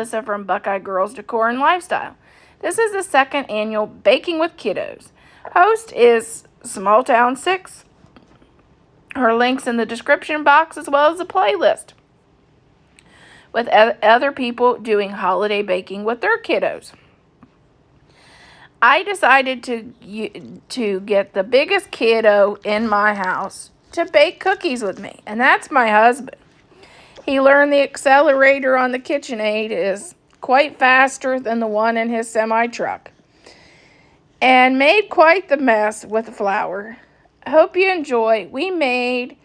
Melissa from Buckeye Girls Decor and Lifestyle. This is the second annual Baking with Kiddos. Host is Small Town 6. Her link's in the description box as well as the playlist with other people doing holiday baking with their kiddos. I decided to get the biggest kiddo in my house to bake cookies with me, and that's my husband. He learned the accelerator on the KitchenAid is quite faster than the one in his semi-truck, and made quite the mess with the flour. Hope you enjoy. We made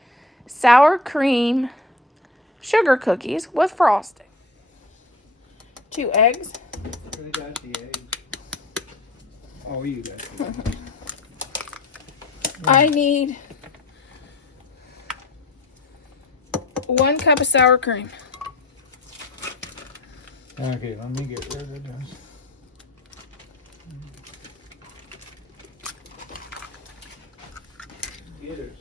sour cream sugar cookies with frosting. 2 eggs. I got the eggs. Oh, you got the eggs. I need 1 cup of sour cream. Okay, let me get rid of this. Get it.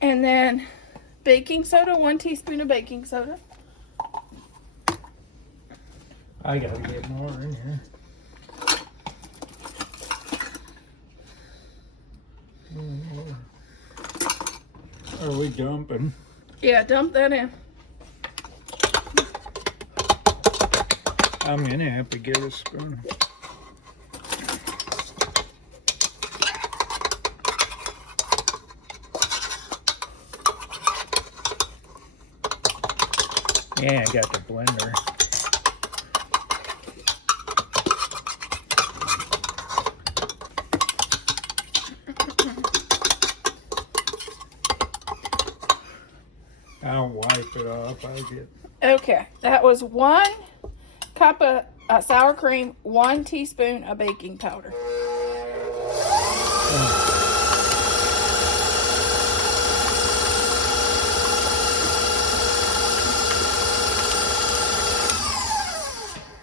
And then baking soda, 1 teaspoon of baking soda. I gotta get more in here. Are we dumping? Yeah, dump that in. I'm gonna have to get a spoon. Yeah, I got the blender. I'll wipe it off. Okay, that was 1 cup of sour cream, 1 teaspoon of baking powder.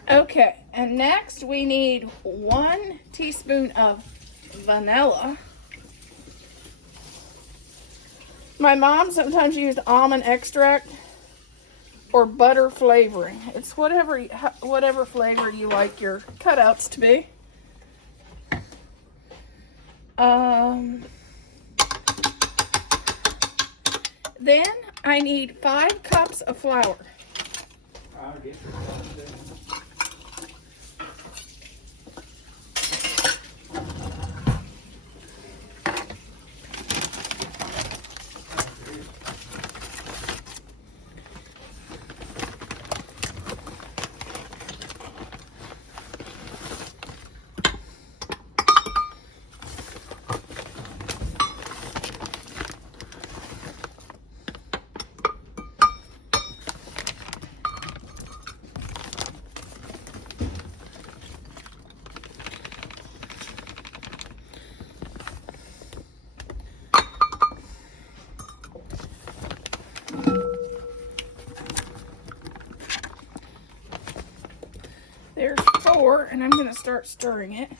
Okay, and next we need 1 teaspoon of vanilla. My mom sometimes used almond extract or butter flavoring. It's whatever flavor you like your cutouts to be. Then I need 5 cups of flour. I'll get There's 4, and I'm going to start stirring it.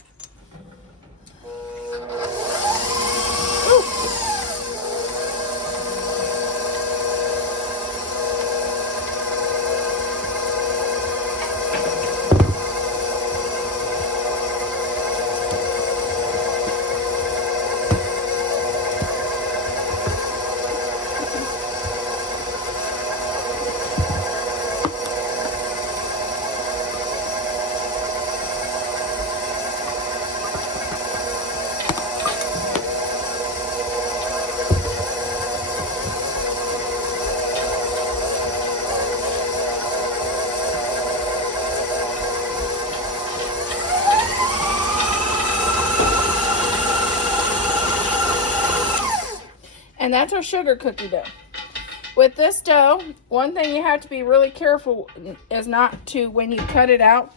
And that's our sugar cookie dough. With this dough, one thing you have to be really careful is not to, when you cut it out,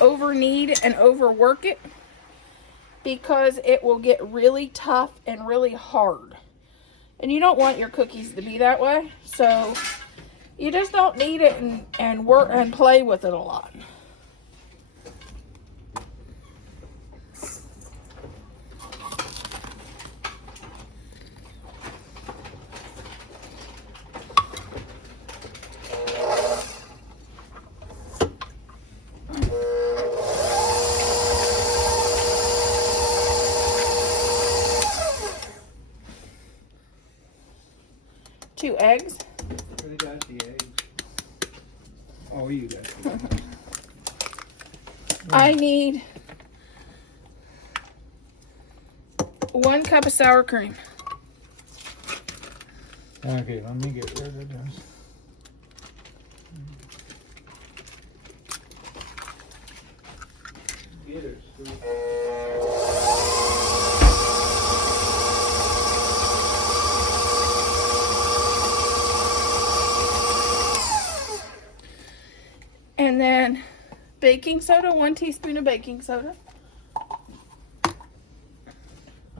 over knead and overwork it, because it will get really tough and really hard. And you don't want your cookies to be that way. So you just don't knead it and work and play with it a lot. all you guys can do. I need 1 cup of sour cream. Okay, let me get rid of this. Get it, And then baking soda, 1 teaspoon of baking soda.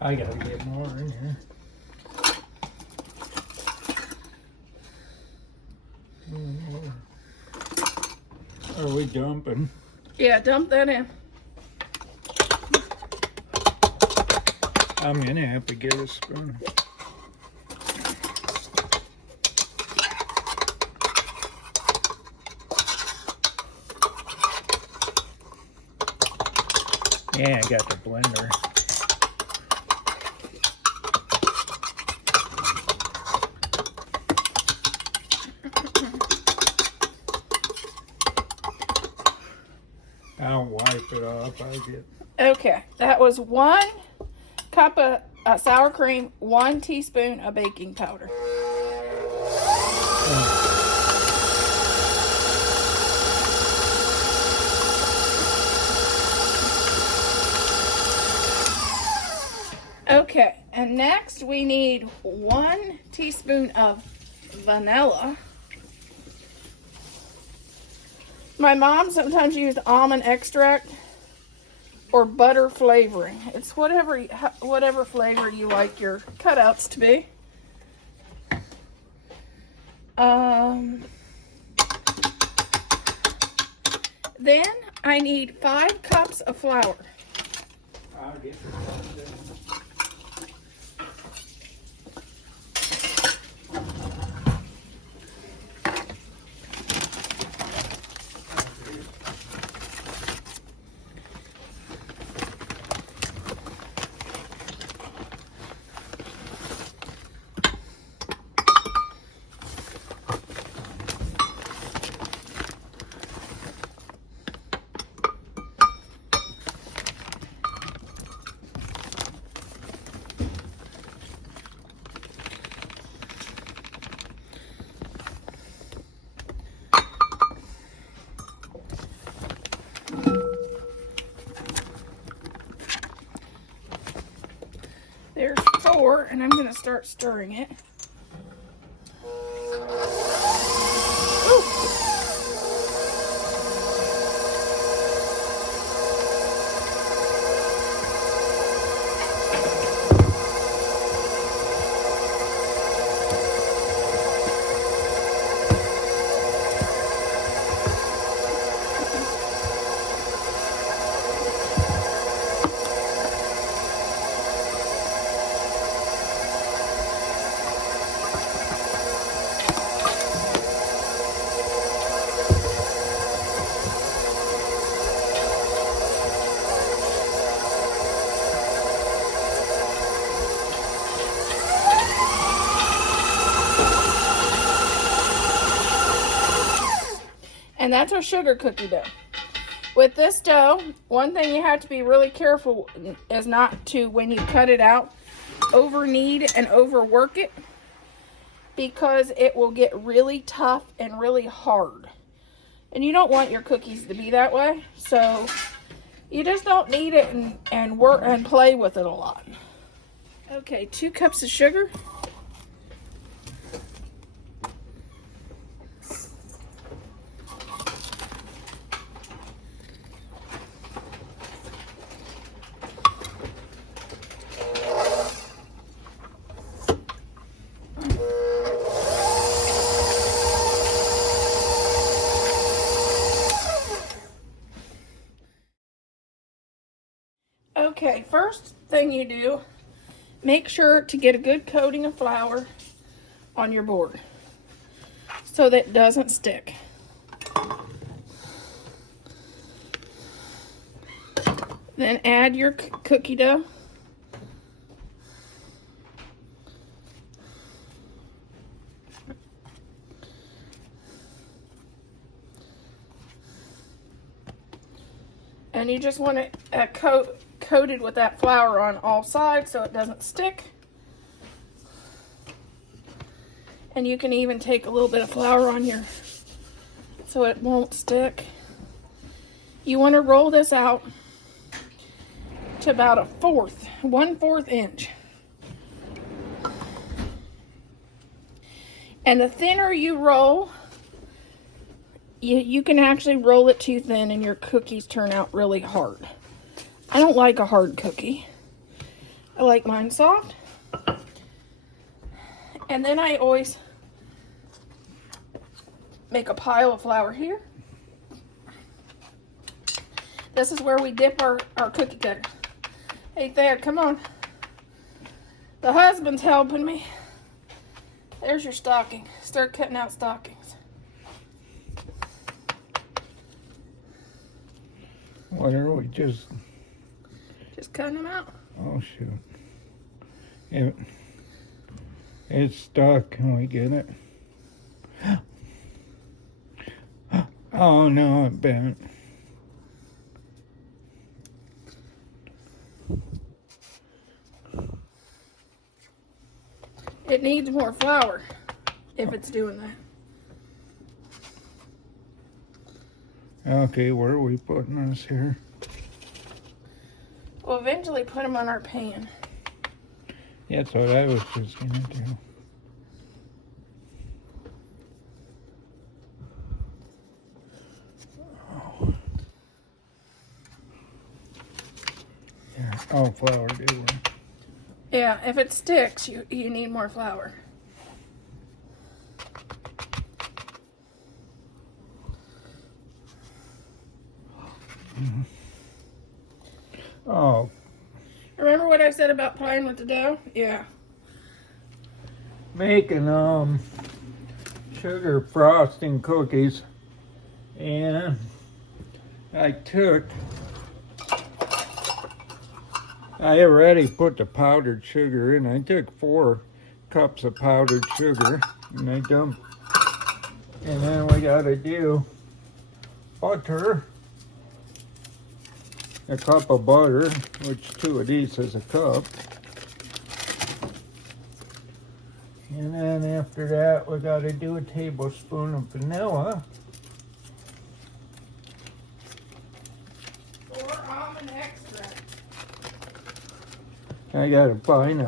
I gotta get more in here. Are we dumping? Yeah, dump that in. I'm gonna have to get a spoon. Yeah, I got the blender. I'll wipe it off. I get. Okay, that was 1 cup of sour cream, 1 teaspoon of baking powder. Okay, and next we need 1 teaspoon of vanilla. My mom sometimes used almond extract or butter flavoring. It's whatever flavor you like your cutouts to be. Then I need 5 cups of flour. I'll get the There's 4, and I'm gonna start stirring it. Ooh. And that's our sugar cookie dough. With this dough, one thing you have to be really careful is not to, when you cut it out, over knead and overwork it, because it will get really tough and really hard. And you don't want your cookies to be that way, so you just don't knead it and work and play with it a lot. Okay, 2 cups of sugar. Okay, first thing you do, make sure to get a good coating of flour on your board so that it doesn't stick. Then add your cookie dough. And you just want it coated with that flour on all sides so it doesn't stick. And you can even take a little bit of flour on here so it won't stick. You want to roll this out to about 1/4 inch. And the thinner you roll, you can actually roll it too thin and your cookies turn out really hard. I don't like a hard cookie. I like mine soft. And then I always make a pile of flour here. This is where we dip our cookie cutter. Hey Thad, come on. The husband's helping me. There's your stocking. Start cutting out stockings. What are we just cutting them out. Oh shoot. It's stuck. Can we get it? Oh no, it bent. It needs more flour if it's doing that. Okay, where are we putting this here? We'll eventually put them on our pan. That's what I was just gonna do. Oh. There. Oh, flour do work. Yeah, if it sticks, you need more flour. Mm-hmm. Oh. Remember what I said about playing with the dough? Yeah. Making sugar frosting cookies, and I already put the powdered sugar in. I took 4 cups of powdered sugar and I dumped, and then we gotta do butter, a cup of butter, which 2 of these is a cup. And then after that, we got to do a tablespoon of vanilla. Or almond extract. I got to find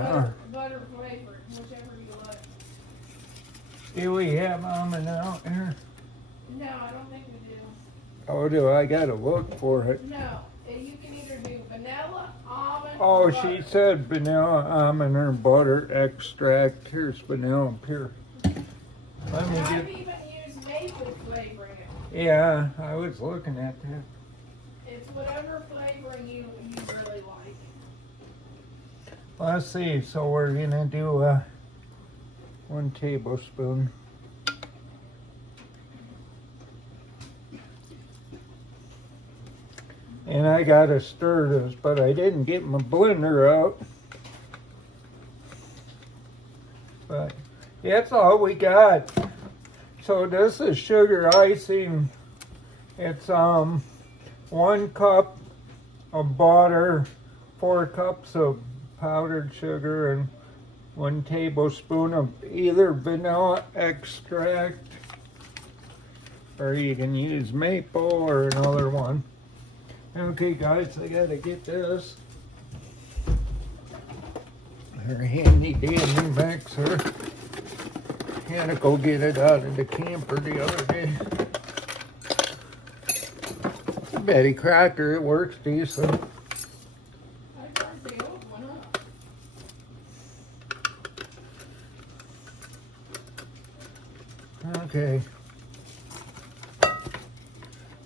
Butter flavor, whichever you like. Do we have almond out here? No, I don't think we do. Oh, do I got to look for it? No, you can either do vanilla, almond, Oh, or butter. she said vanilla, almond, or butter extract. Here's vanilla here. Let me I've get. even used maple flavoring. Yeah, I was looking at that. It's whatever flavoring you really like. Let's see. So we're gonna do 1 tablespoon. And I gotta stir this, but I didn't get my blender out. But that's all we got. So this is sugar icing. It's 1 cup of butter, 4 cups of powdered sugar, and 1 tablespoon of either vanilla extract, or you can use maple or another one. Okay guys, I gotta get this. Our handy dandy mixer. Had to go get it out of the camper the other day. It's a Betty Crocker, it works decent. I tried the old one up. Okay.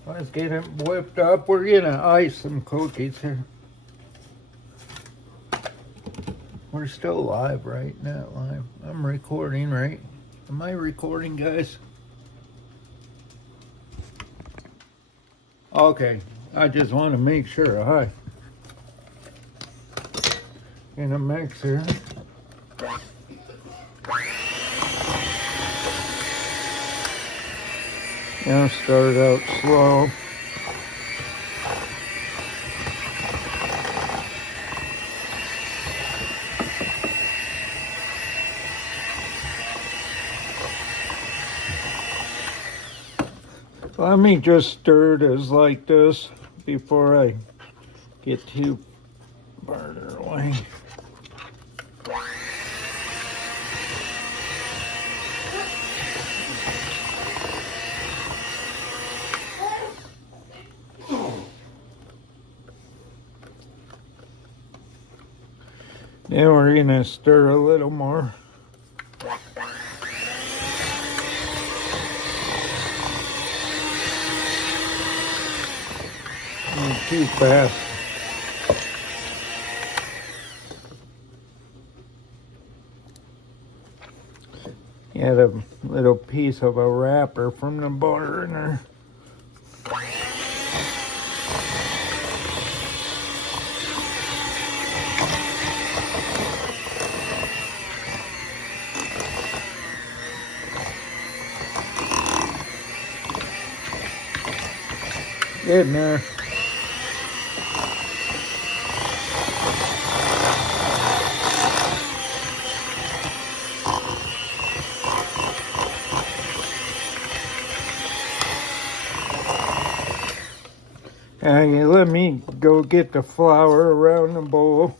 Let's get it whipped up. We're gonna ice some cookies here. We're still live, right? Not live. I'm recording, right? Am I recording, guys? Okay. I just want to make sure. Hi. In a mixer. Now start out slow. Let me just stir this like this before I get too farther away. Now we're gonna stir a little more. Not too fast. Had a little piece of a wrapper from the butter in there. Getting there. And let me go get the flour around the bowl.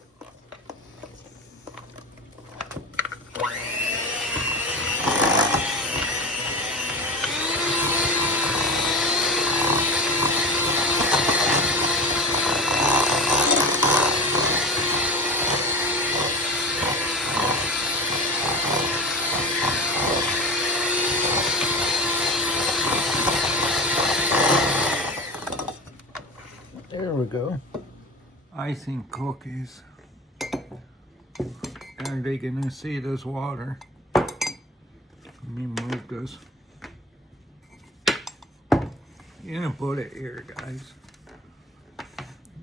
There we go. Icing cookies. Are they gonna see this water? Let me move this. You're gonna put it here, guys.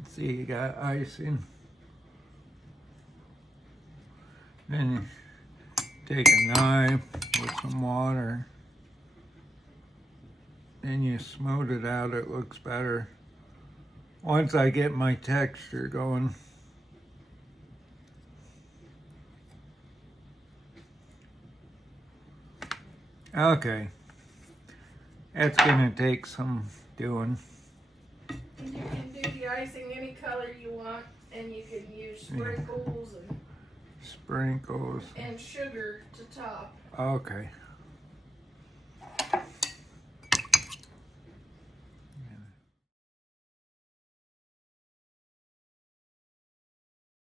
See, you got icing. Then you take a knife with some water. Then you smooth it out, it looks better. Once I get my texture going. Okay. That's gonna take some doing. You can do the icing any color you want, and you can use sprinkles Sprinkles. and sugar to top. Okay.